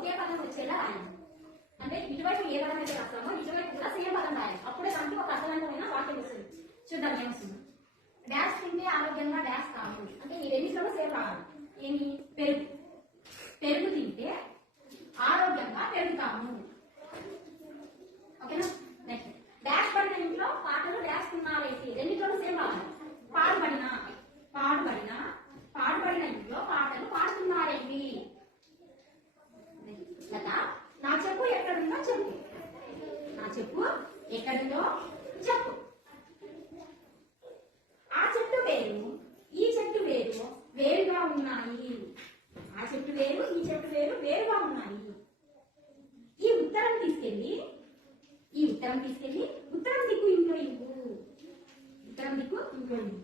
ఒకే పదం వచ్చేలా రాయండి. అంటే ఇటువైపు ఏ పదం అయితే రాస్తామో ఇటువైపు కూడా సేమ్ పదం రాయాలి. అప్పుడే దానికి ఒక అర్థవంతమైన వాక్యం వస్తుంది. చూద్దాం ఏమొస్తుంది? డాష్ తింటే ఆరోగ్యంగా డాష్ కావాలి అంటే ఈ రెండింటిలో సేమ్ రావాలి. ఏమి? పెరుగు తింటే ఆరోగ్యంగా పెరుగుతాము ఓకేనా నెక్స్ట్ డాష్ పడిన ఇంట్లో పాటలు డాష్ తిన్నారేసి రెండింటిలో సేమ్ రావాలి పాడుపడిన పాడుపడిన పాడుపడిన ఇంట్లో పాటలు పాడుతున్నారేంటి లత నా చెప్పు ఎక్కడుందో చెప్పు నా చెప్పు. ఎక్కడుందో చెప్పు. ఆ చెట్టు వేరు ఈ చెట్టు వేరు వేరుగా ఉన్నాయి. ఆ చెట్టు వేరు ఈ చెట్టు వేరు వేరుగా ఉన్నాయి. ఈ ఉత్తరం తీసుకెళ్ళి ఈ ఉత్తరం తీసుకెళ్ళి ఉత్తరం దిక్కు ఇంట్లో ఇవ్వు ఉత్తరం దిక్కు ఇంట్లో ఇవ్వు